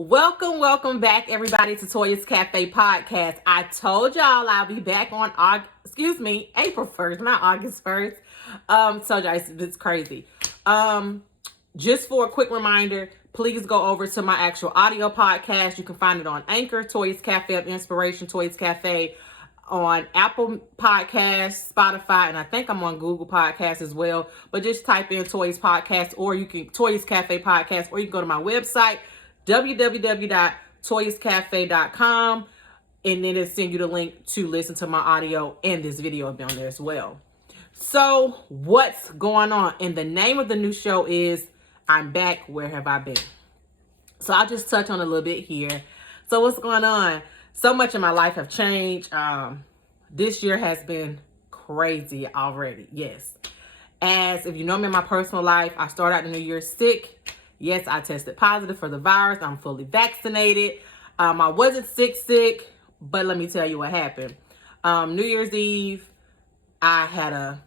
Welcome back, everybody, to Toya's Cafe Podcast. I told y'all I'll be back on April 1st, not August 1st. Told y'all it's crazy. Just for a quick reminder, please go over to my actual audio podcast. You can find it on Anchor, Toya's Cafe of Inspiration, Toya's Cafe on Apple Podcasts, Spotify, and I think I'm on Google Podcasts as well. But just type in Toya's Podcast, or you can Toya's Cafe Podcast, or you can go to my website, www.toyascafe.com, and then it'll send you the link to listen to my audio, and this video will be on there as well. So what's going on? And the name of the new show is I'm Back, Where Have I Been? So I'll just touch on a little bit here. So what's going on? So much in my life have changed. This year has been crazy already. Yes. As if you know me in my personal life, I started out the new year sick. Yes, I tested positive for the virus. I'm fully vaccinated. I wasn't sick, but let me tell you what happened. New Year's Eve, I had a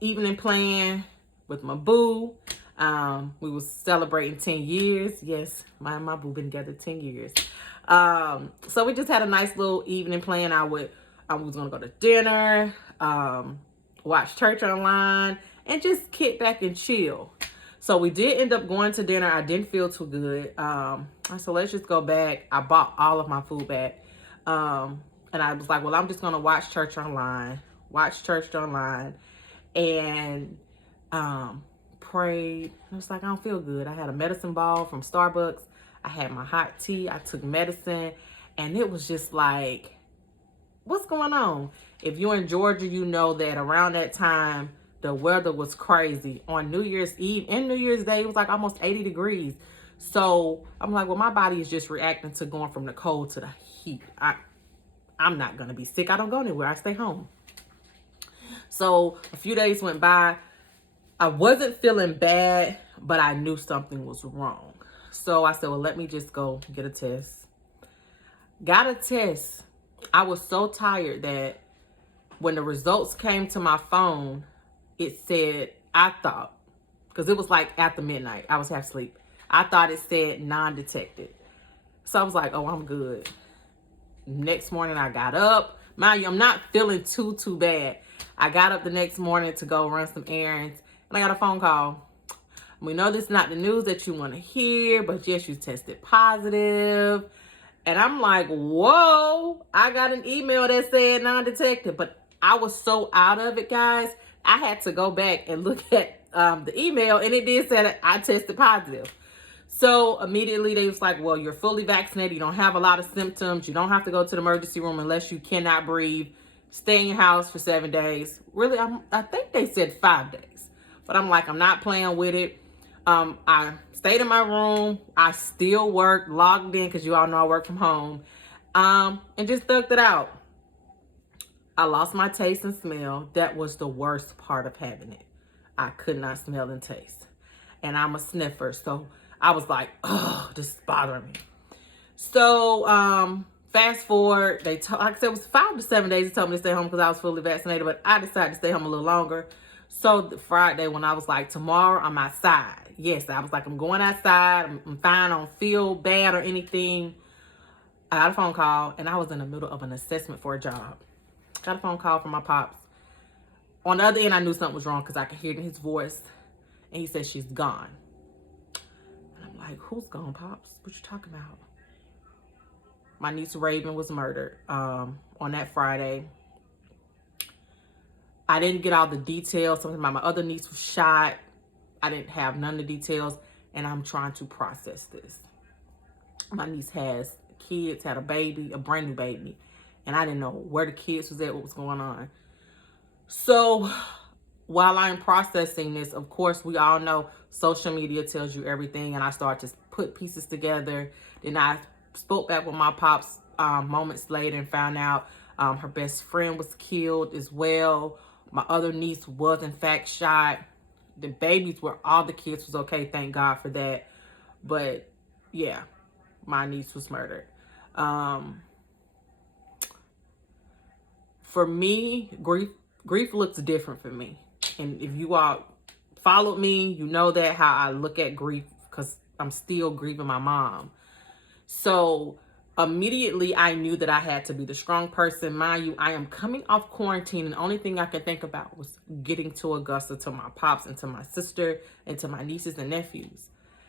evening plan with my boo. We was celebrating 10 years. Yes, my boo been together 10 years. So we just had a nice little evening plan. I was gonna go to dinner, watch church online, and just kick back and chill. So we did end up going to dinner. I didn't feel too good. So let's just go back. I bought all of my food back. And I was like, well, I'm just gonna watch church online, and prayed. I was like, I don't feel good. I had a medicine ball from Starbucks. I had my hot tea. I took medicine, and it was just like, what's going on? If you're in Georgia, you know that around that time, the weather was crazy. On New Year's Eve and New Year's Day, it was like almost 80 degrees. So I'm like, well, my body is just reacting to going from the cold to the heat. I'm not going to be sick. I don't go anywhere. I stay home. So a few days went by. I wasn't feeling bad, but I knew something was wrong. So I said, well, let me just go get a test. Got a test. I was so tired that when the results came to my phone, it said, because it was like after midnight, I was half asleep. I thought it said non-detected. So I was like, oh, I'm good. Next morning I got up. Mind you, I'm not feeling too bad. I got up the next morning to go run some errands, and I got a phone call. We know this is not the news that you want to hear, but yes, you tested positive. And I'm like, whoa, I got an email that said non-detected, but I was so out of it, guys. I had to go back and look at the email, and it did say that I tested positive. So immediately they was like, well, you're fully vaccinated. You don't have a lot of symptoms. You don't have to go to the emergency room unless you cannot breathe. Stay in your house for 7 days. Really, I think they said 5 days. But I'm like, I'm not playing with it. I stayed in my room. I still worked, logged in, because you all know I work from home, and just thugged it out. I lost my taste and smell. That was the worst part of having it. I could not smell and taste. And I'm a sniffer, so I was like, oh, this is bothering me. So fast forward, like I said, it was 5 to 7 days. They told me to stay home because I was fully vaccinated, but I decided to stay home a little longer. So the Friday, when I was like, tomorrow I'm outside. Yes, I was like, I'm going outside. I'm fine. I don't feel bad or anything. I got a phone call, and I was in the middle of an assessment for a job. Got a phone call from my pops. On the other end, I knew something was wrong because I could hear it in his voice. And he said, she's gone. And I'm like, who's gone, Pops? What you talking about? My niece Raven was murdered on that Friday. I didn't get all the details. Something about my other niece was shot. I didn't have none of the details. And I'm trying to process this. My niece has kids, had a baby, a brand new baby. And I didn't know where the kids was at, what was going on. So while I'm processing this, of course, we all know social media tells you everything. And I started to put pieces together. Then I spoke back with my pops moments later and found out her best friend was killed as well. My other niece was in fact shot. The babies were, all the kids was okay. Thank God for that. But yeah, my niece was murdered. For me, grief looks different for me. And if you all followed me, you know that how I look at grief, because I'm still grieving my mom. So immediately I knew that I had to be the strong person. Mind you, I am coming off quarantine, and the only thing I could think about was getting to Augusta, to my pops and to my sister and to my nieces and nephews.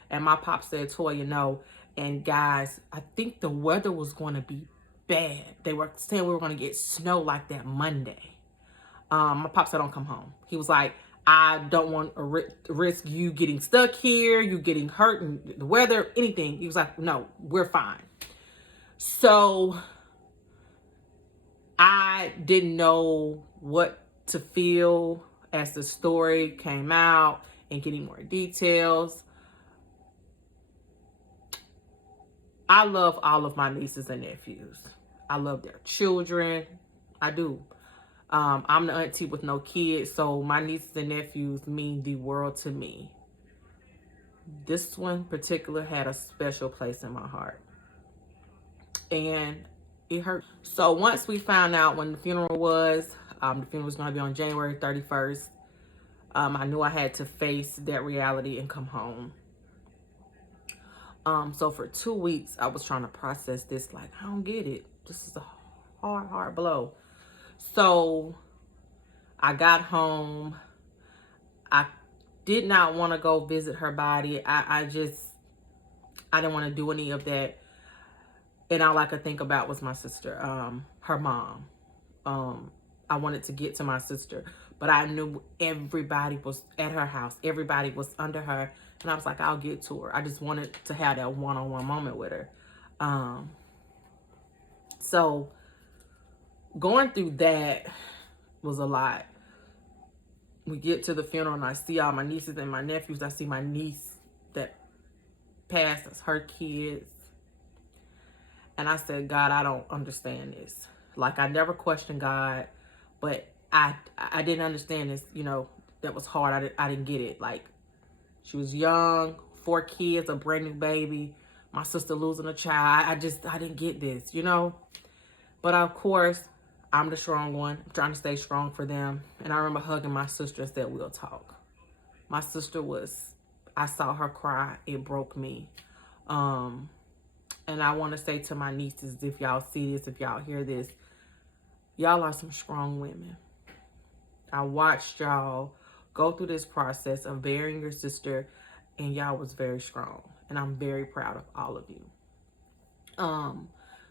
And my pop said, Toya, no. And guys, I think the weather was going to be bad. They were saying we were going to get snow like that Monday. My pop said, don't come home. He was like, I don't want to risk you getting stuck here, you getting hurt, and the weather, anything. He was like, no, we're fine. So I didn't know what to feel as the story came out and getting more details. I love all of my nieces and nephews. I love their children. I do. I'm the auntie with no kids, so my nieces and nephews mean the world to me. This one in particular had a special place in my heart. And it hurt. So once we found out when the funeral was going to be on January 31st, I knew I had to face that reality and come home. So for 2 weeks, I was trying to process this, like, I don't get it. This is a hard blow. So I got home. I did not want to go visit her body. I didn't want to do any of that. And all I could think about was my sister, her mom. I wanted to get to my sister, but I knew everybody was at her house. Everybody was under her. And I was like, I'll get to her. I just wanted to have that one-on-one moment with her. So going through that was a lot. We get to the funeral and I see all my nieces and my nephews. I see my niece that passed as her kids. And I said, God, I don't understand this. Like, I never questioned God, but I didn't understand this. You know, that was hard. I didn't get it. Like, she was young, 4 kids, a brand new baby, my sister losing a child. I didn't get this, you know. But of course, I'm the strong one. I'm trying to stay strong for them. And I remember hugging my sister and said, we'll talk. My sister I saw her cry. It broke me. And I want to say to my nieces, if y'all see this, if y'all hear this, y'all are some strong women. I watched y'all go through this process of burying your sister, and y'all was very strong. And I'm very proud of all of you.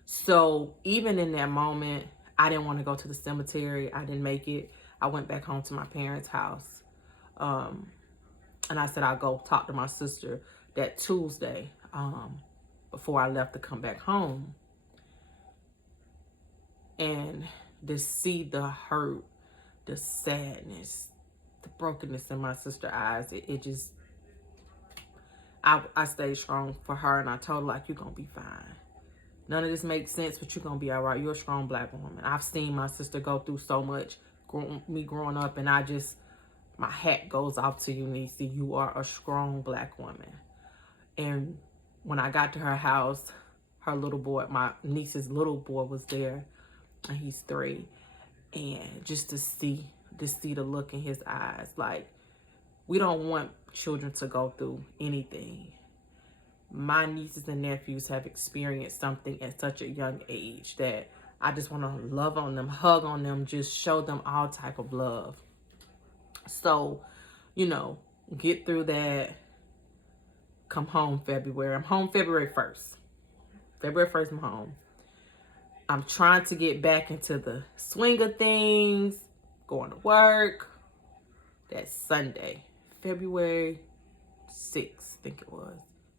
So even in that moment, I didn't want to go to the cemetery. I didn't make it. I went back home to my parents' house. And I said, I'll go talk to my sister that Tuesday, before I left to come back home. And to see the hurt, the sadness, the brokenness in my sister's eyes, it just, I stayed strong for her, and I told her, like, you're going to be fine. None of this makes sense, but you're going to be all right. You're a strong Black woman. I've seen my sister go through so much, me growing up, and my hat goes off to you, Niecy. You are a strong Black woman. And when I got to her house, her little boy, my niece's little boy was there, and he's 3. And just to see the look in his eyes, like, we don't want children to go through anything. My nieces and nephews have experienced something at such a young age that I just want to love on them, hug on them, just show them all type of love. So, you know, get through that. Come home February. I'm home February 1st. February 1st, I'm home. I'm trying to get back into the swing of things, going to work. That's Sunday, February 6th, I think it was.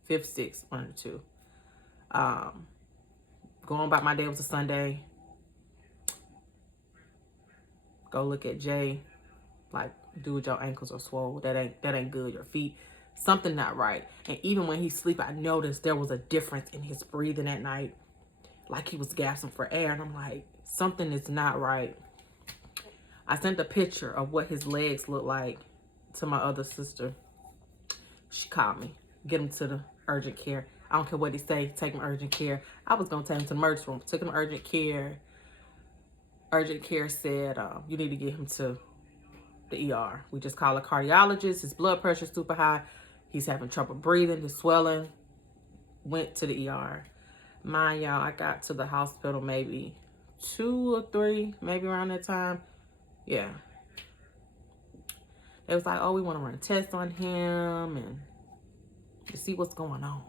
5th, 6th, 1 or 2. Going about my day. It was a Sunday. Go look at Jay. Like, dude, your ankles are swole. That ain't good. Your feet, something not right. And even when he sleep, I noticed there was a difference in his breathing at night. Like he was gasping for air. And I'm like, something is not right. I sent a picture of what his legs look like to my other sister. She called me. Get him to the urgent care. I don't care what he say. Take him to urgent care. I was going to take him to the emergency room. Took him to urgent care. Urgent care said, you need to get him to the ER. We just called a cardiologist. His blood pressure is super high. He's having trouble breathing. He's swelling. Went to the ER. Mind y'all, I got to the hospital maybe 2 or 3, maybe around that time. Yeah. It was like, oh, we want to run tests on him and to see what's going on.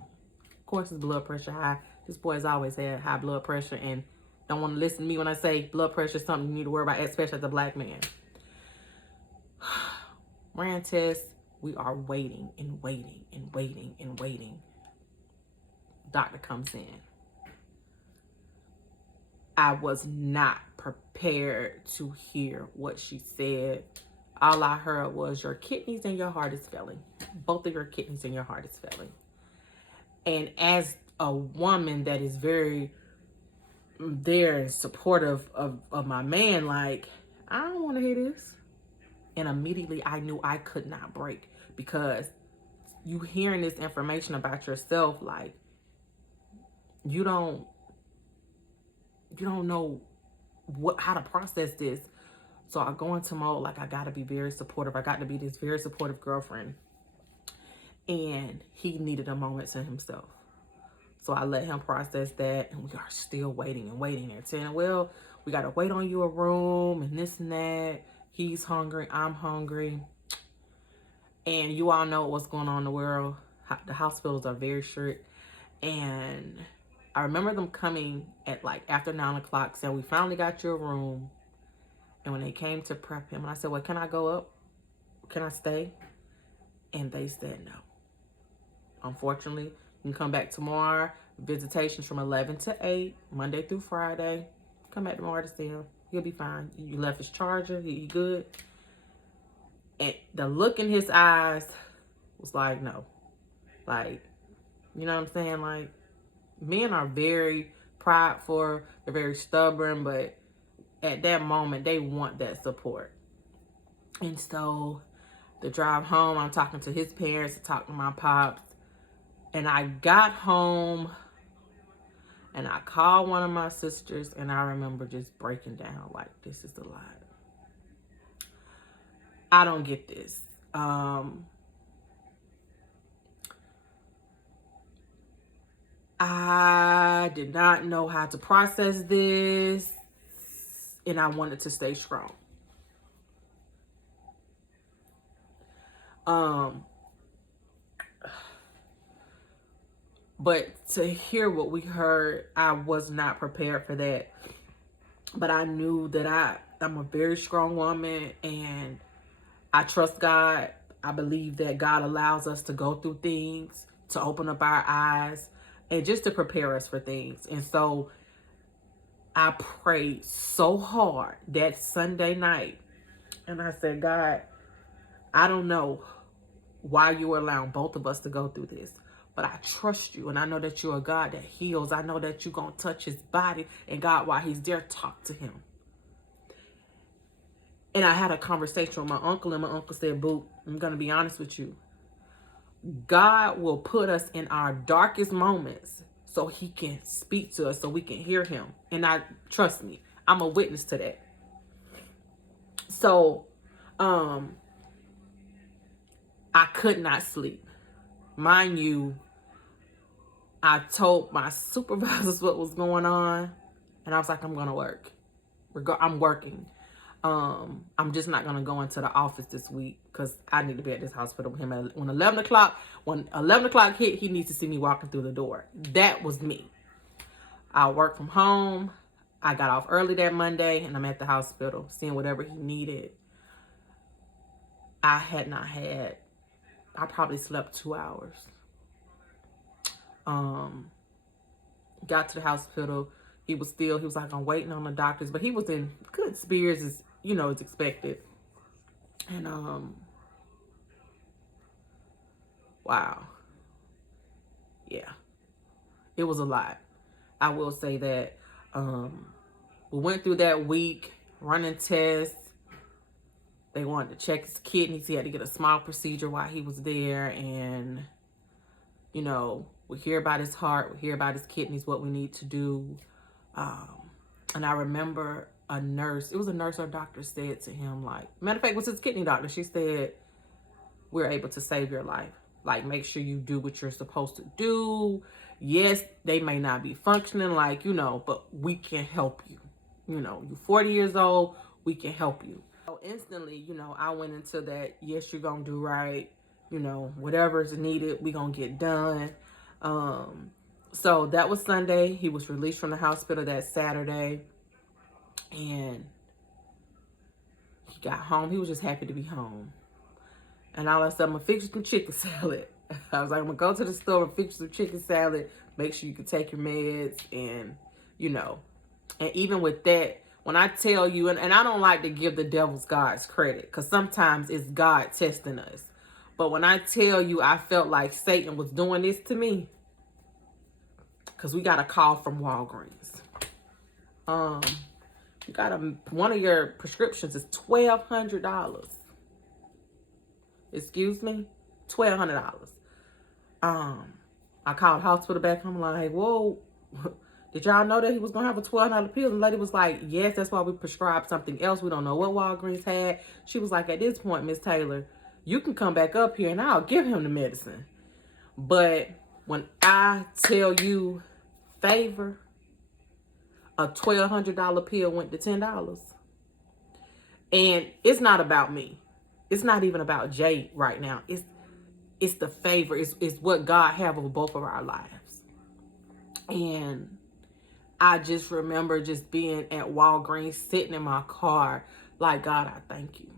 Of course, his blood pressure high. This boy has always had high blood pressure and don't want to listen to me when I say blood pressure is something you need to worry about, especially as a black man. Ran tests. We are waiting and waiting and waiting and waiting. Doctor comes in. I was not prepared to hear what she said. All I heard was your kidneys and your heart is failing. Both of your kidneys and your heart is failing. And as a woman that is very there and supportive of my man, like, I don't want to hear this. And immediately I knew I could not break, because you hearing this information about yourself, like, you don't know how to process this. So I go into mode like I got to be very supportive. I got to be this very supportive girlfriend. And he needed a moment to himself. So I let him process that, and we are still waiting and waiting and saying, well, we got to wait on you a room and this and that. He's hungry. I'm hungry. And you all know what's going on in the world. The hospitals are very strict. And I remember them coming at like after 9 o'clock saying, we finally got you a room. And when they came to prep him, and I said, well, can I go up? Can I stay? And they said no. Unfortunately, you can come back tomorrow. Visitations from 11 to 8, Monday through Friday. Come back tomorrow to see him. He'll be fine. You left his charger. He good. And the look in his eyes was like, no. Like, you know what I'm saying? Like, men are very prideful. They're very stubborn. But at that moment, they want that support. And so the drive home, I'm talking to his parents, talking to my pops. And I got home and I called one of my sisters, and I remember just breaking down like, this is a lot. I don't get this. I did not know how to process this, and I wanted to stay strong. But to hear what we heard, I was not prepared for that. But I knew that I'm a very strong woman, and I trust God. I believe that God allows us to go through things to open up our eyes and just to prepare us for things. And so I prayed so hard that Sunday night, and I said, God, I don't know why you are allowing both of us to go through this, but I trust you, and I know that you're a God that heals. I know that you're going to touch his body, and God, while he's there, talk to him. And I had a conversation with my uncle, and my uncle said, Boo, I'm going to be honest with you. God will put us in our darkest moments so he can speak to us, so we can hear him. And trust me, I'm a witness to that. So, I could not sleep. Mind you, I told my supervisors what was going on, and I was like, I'm going to work. I'm working. I'm just not going to go into the office this week because I need to be at this hospital with him. When 11 o'clock hit, he needs to see me walking through the door. That was me. I work from home. I got off early that Monday, and I'm at the hospital seeing whatever he needed. I probably slept 2 hours. Got to the hospital. He was like, I'm waiting on the doctors, but he was in good spirits, as as expected. And wow, yeah, it was a lot. I will say that. We went through that week running tests. They wanted to check his kidneys. He had to get a small procedure while he was there, and we hear about his heart, we hear about his kidneys, what we need to do. And I remember a nurse or doctor said to him, like, matter of fact, it was his kidney doctor. She said, we're able to save your life. Like, make sure you do what you're supposed to do. Yes, they may not be functioning like, but we can help you. You're 40 years old, we can help you. So instantly, I went into that, yes, you're going to do right. Whatever's needed, we going to get done. So that was Sunday. He was released from the hospital that Saturday. And he got home. He was just happy to be home. And all I said, I'm going to fix you some chicken salad. I was like, I'm going to go to the store and fix you some chicken salad. Make sure you can take your meds. And, and even with that, when I tell you, and I don't like to give the devil's God's credit, because sometimes it's God testing us. But when I tell you, I felt like Satan was doing this to me, because we got a call from Walgreens. You got one of your prescriptions is $1,200. Excuse me, $1,200. I called hospital back. I'm like, whoa. Did y'all know that he was going to have a $1,200 pill? And the lady was like, yes, that's why we prescribed something else. We don't know what Walgreens had. She was like, at this point, Miss Taylor, you can come back up here and I'll give him the medicine. But when I tell you favor, a $1,200 pill went to $10. And it's not about me. It's not even about Jay right now. It's the favor. It's what God have over both of our lives. And I just remember just being at Walgreens, sitting in my car, like, God, I thank you.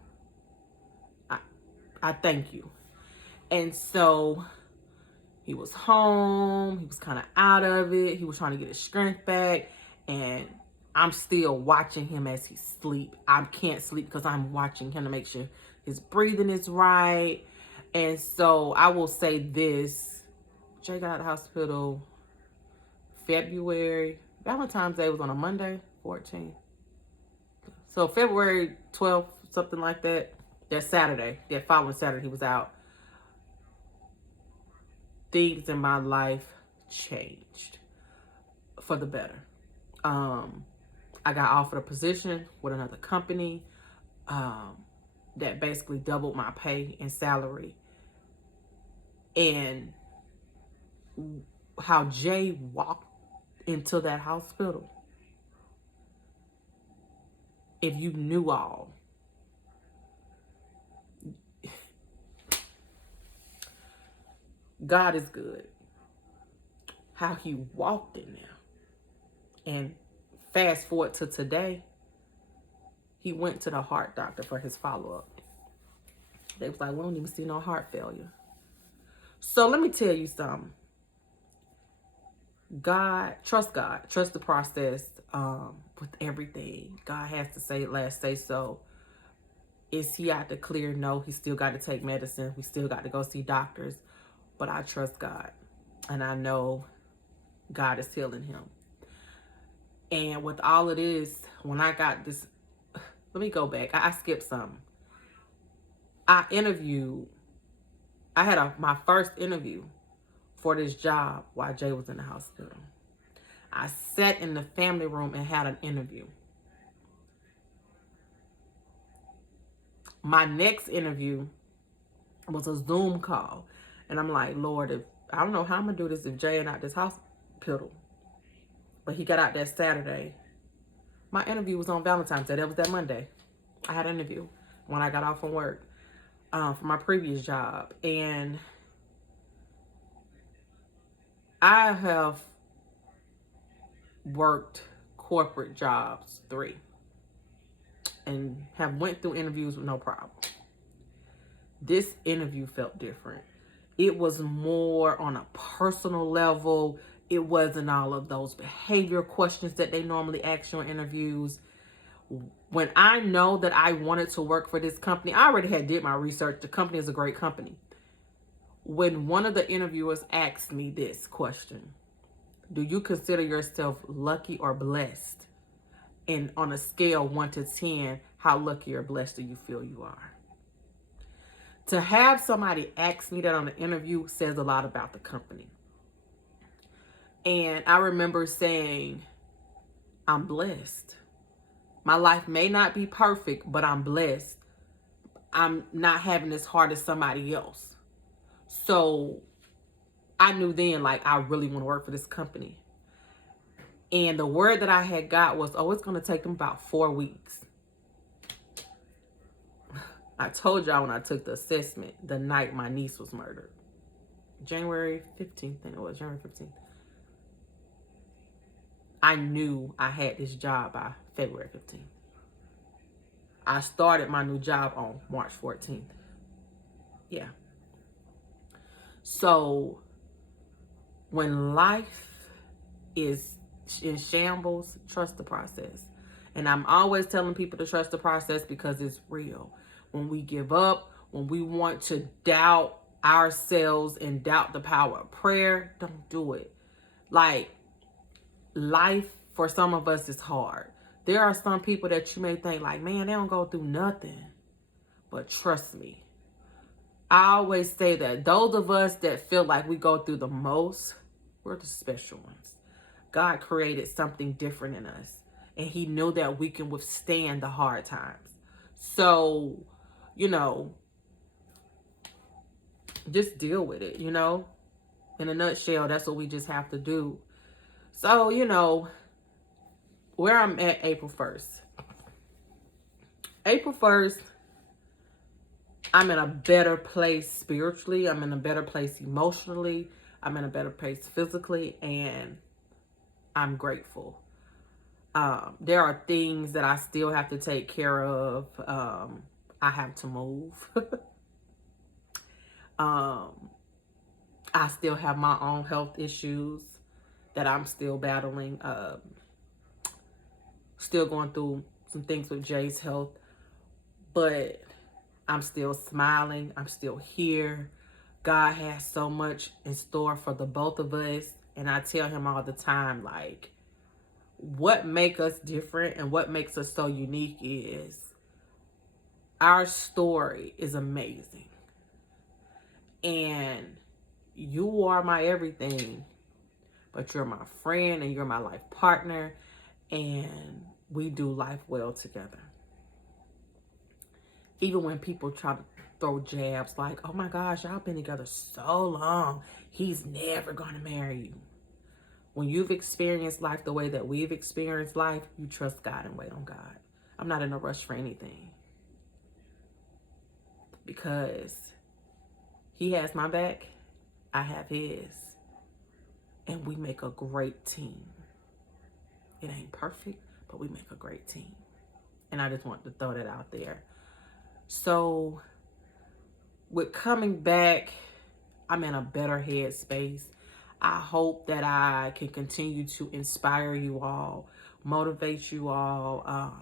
I thank you. And so he was home. He was kind of out of it. He was trying to get his strength back. And I'm still watching him as he sleep. I can't sleep because I'm watching him to make sure his breathing is right. And so I will say this. Jay got out of the hospital February. Valentine's Day was on a Monday, 14th. So February 12th, something like that. That Saturday, that following Saturday, he was out. Things in my life changed for the better. I got offered a position with another company that basically doubled my pay and salary. And how Jay walked into that hospital, if you knew all, God is good. How he walked in there. And fast forward to today, he went to the heart doctor for his follow-up. They was like, we don't even see no heart failure. So let me tell you something. Trust the process with everything. God has to say last say so. Is he out the clear? No, he still got to take medicine. We still got to go see doctors. But I trust God. And I know God is healing him. And with all of this, when I got this, let me go back. I skipped something. I had my first interview for this job while Jay was in the hospital. I sat in the family room and had an interview. My next interview was a Zoom call. And I'm like, Lord, I don't know how I'm going to do this if Jay ain't out this hospital. But he got out that Saturday. My interview was on Valentine's Day. That was that Monday. I had an interview when I got off from work for my previous job. And I have worked corporate jobs 3 and have went through interviews with no problem. This interview felt different. It was more on a personal level. It wasn't all of those behavior questions that they normally ask you in interviews. When I know that I wanted to work for this company, I already did my research. The company is a great company. When one of the interviewers asked me this question, do you consider yourself lucky or blessed? And on a scale 1 to 10, how lucky or blessed do you feel you are? To have somebody ask me that on an interview says a lot about the company. And I remember saying, I'm blessed. My life may not be perfect, but I'm blessed. I'm not having as hard as somebody else. So I knew then, like, I really want to work for this company. And the word that I had got was, oh, it's going to take them about 4 weeks. I told y'all when I took the assessment, the night my niece was murdered. January 15th, I think it was January 15th. I knew I had this job by February 15th. I started my new job on March 14th. Yeah. So when life is in shambles, trust the process. And I'm always telling people to trust the process because it's real. When we give up, when we want to doubt ourselves and doubt the power of prayer, don't do it. Like, life for some of us is hard. There are some people that you may think like, man, they don't go through nothing. But trust me, I always say that those of us that feel like we go through the most, we're the special ones. God created something different in us, and he knew that we can withstand the hard times. So, you know, just deal with it, you know. In a nutshell, that's what we just have to do. So, you know, where I'm at April 1st. April 1st, I'm in a better place spiritually. I'm in a better place emotionally. I'm in a better place physically, and I'm grateful. There are things that I still have to take care of. I have to move. I still have my own health issues that I'm still battling. Still going through some things with Jay's health, but I'm still smiling. I'm still here. God has so much in store for the both of us. And I tell him all the time, like, what makes us different and what makes us so unique is our story is amazing. And you are my everything, but you're my friend and you're my life partner, and we do life well together. Even when people try to throw jabs like, oh my gosh, y'all been together so long, he's never gonna marry you. When you've experienced life the way that we've experienced life, you trust God and wait on God. I'm not in a rush for anything, because he has my back, I have his, and we make a great team. It ain't perfect, but we make a great team. And I just want to throw that out there. So with coming back, I'm in a better headspace. I hope that I can continue to inspire you all, motivate you all,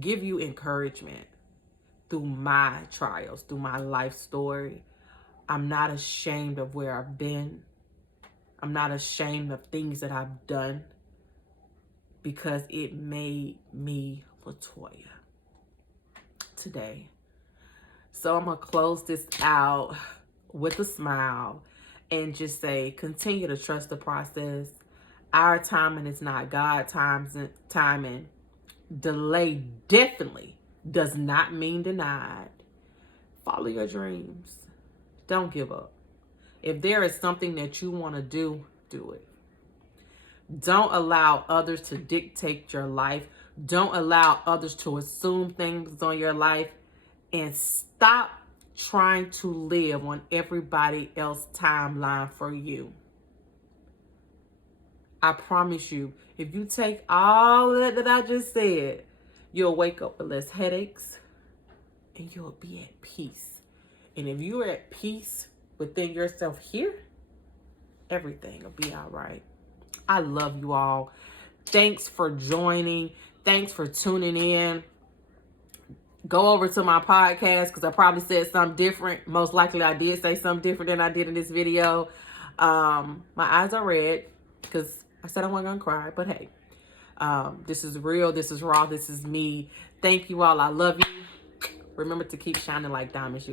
give you encouragement through my trials, through my life story. I'm not ashamed of where I've been. I'm not ashamed of things that I've done, because it made me Latoya today. So I'm going to close this out with a smile and just say, continue to trust the process. Our timing is not God's timing. Delay definitely does not mean denied. Follow your dreams. Don't give up. If there is something that you want to do, do it. Don't allow others to dictate your life. Don't allow others to assume things on your life. And stop trying to live on everybody else's timeline for you. I promise you, if you take all that I just said, you'll wake up with less headaches and you'll be at peace. And if you're at peace within yourself here, everything will be all right. I love you all. Thanks for joining. Thanks for tuning in. Go over to my podcast, because I probably said something different. Most likely I did say something different than I did in this video. My eyes are red because I said I wasn't going to cry. But hey, this is real. This is raw. This is me. Thank you all. I love you. Remember to keep shining like diamonds.